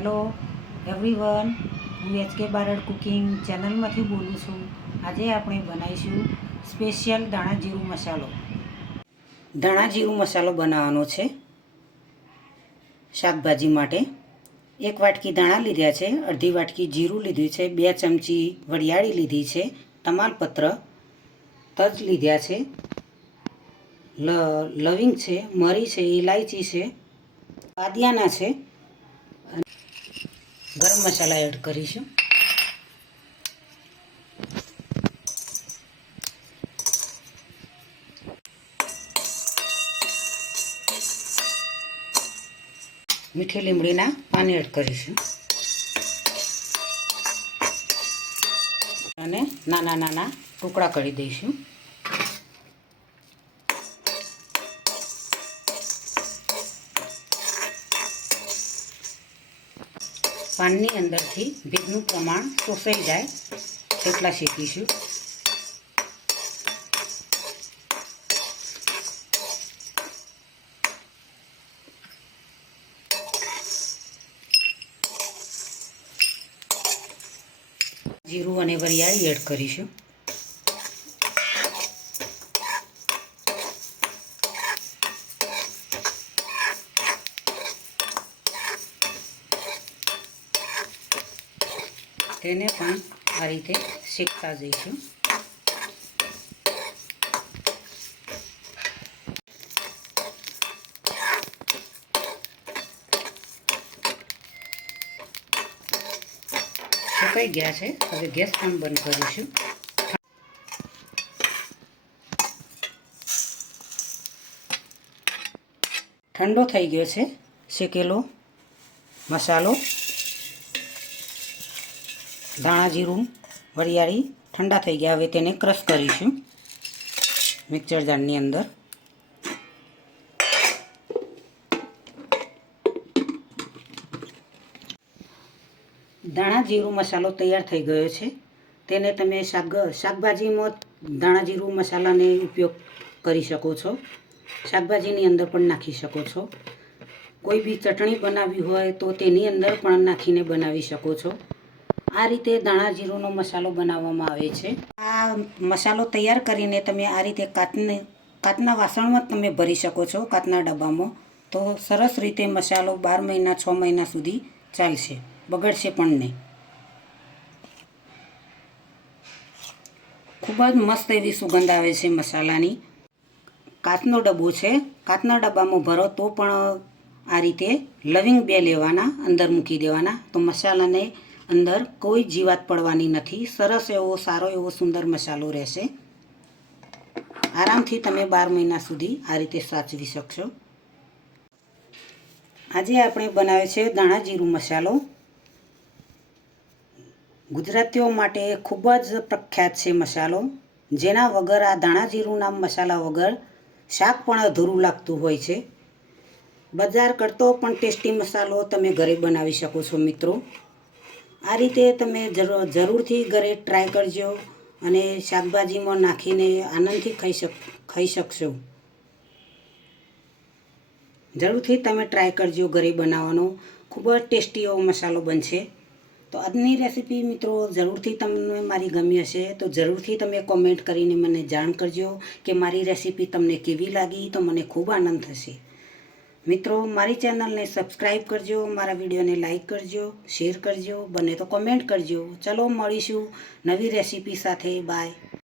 Hello everyone, હું HK. Barad cooking ચેનલમાંથી બોલું છું। આજે આપણે બનાવીશું સ્પેશિયલ ધાણા જીરું મસાલો। ધાણા જીરું મસાલો બનાવવાનો છે શાકભાજી માટે। 1 વાટકી ધાણા લીધા છે, અડધી વાટકી જીરું લીધું છે, 2 ચમચી વરિયાળી લીધી છે, તમાલપત્ર, તજ લીધા છે, લવિંગ છે, મરી છે, ઇલાયચી છે, બાદિયાના છે, ગરમ મસાલા એડ કરીશું। મીઠી લીમડીના પાન એડ કરીશું અને નાના નાના ટુકડા કરી દઈશું। પાનની અંદરથી ભેજનું પ્રમાણ શોષાઈ જાય તેટલા શેકીશું। જીરું અને વરિયાળી એડ કરીશું। તેને પણ આ રીતે શેકતા જઈશું। સુકાઈ ગયા છે, હવે ગેસ પણ બંધ કરીશું। ઠંડો થઈ ગયો છે શેકેલો મસાલો। ધાણા જીરું વરિયાળી ઠંડા થઈ ગયા, હવે તેને ક્રશ કરીશું મિક્સર જારની અંદર। ધાણા જીરું મસાલો તૈયાર થઈ ગયો છે, તેને તમે શાકભાજીમાં ધાણા જીરું મસાલાને ઉપયોગ કરી શકો છો, શાકભાજીની અંદર પણ નાખી શકો છો। કોઈ બી ચટણી બનાવવી હોય તો તેની અંદર પણ નાખીને બનાવી શકો છો। આ રીતે ધાણા જીરુંનો મસાલો બનાવવામાં આવે છે। આ મસાલો તૈયાર કરીને તમે આ રીતે કાચના વાસણમાં તમે ભરી શકો છો, કાચના ડબ્બામાં, તો સરસ રીતે મસાલો 12 મહિના 6 મહિના સુધી ચાલશે, બગડશે પણ નહીં। ખૂબ જ મસ્ત એવી સુગંધ આવે છે મસાલાની। કાચનો ડબ્બો છે, કાચના ડબ્બામાં ભરો તો પણ આ રીતે લવિંગ 2 લેવાના, અંદર મૂકી દેવાના, તો મસાલાને અંદર કોઈ જીવાત પડવાની નથી। સરસ એવો સારો એવો સુંદર મસાલો રહેશે। આરામથી તમે 12 મહિના સુધી આ રીતે સાચવી શકશો। આજે આપણે બનાવે છે ધાણા જીરું મસાલો। ગુજરાતીઓ માટે ખૂબ જ પ્રખ્યાત છે મસાલો, જેના વગર આ ધાણા જીરુંના મસાલા વગર શાક પણ અધૂરું લાગતું હોય છે। બજાર કરતો પણ ટેસ્ટી મસાલો તમે ઘરે બનાવી શકો છો મિત્રો। આ રીતે તમે જરૂરથી ઘરે ટ્રાય કરજો અને શાકભાજીમાં નાખીને આનંદથી ખાઈ શકશો। જરૂરથી તમે ટ્રાય કરજો ઘરે બનાવવાનો, ખૂબ જ ટેસ્ટી એવો મસાલો બનશે। તો આજની રેસીપી મિત્રો જરૂરથી તમને મારી ગમી હશે તો જરૂરથી તમે કોમેન્ટ કરીને મને જાણ કરજો કે મારી રેસીપી તમને કેવી લાગી, તો મને ખૂબ આનંદ થશે। મિત્રો મારી ચેનલને સબસ્ક્રાઈબ કરજો, મારા વિડીયોને લાઈક કરજો, શેર કરજો, બને તો કમેન્ટ કરજો। ચલો મળીશું નવી રેસીપી સાથે, બાય।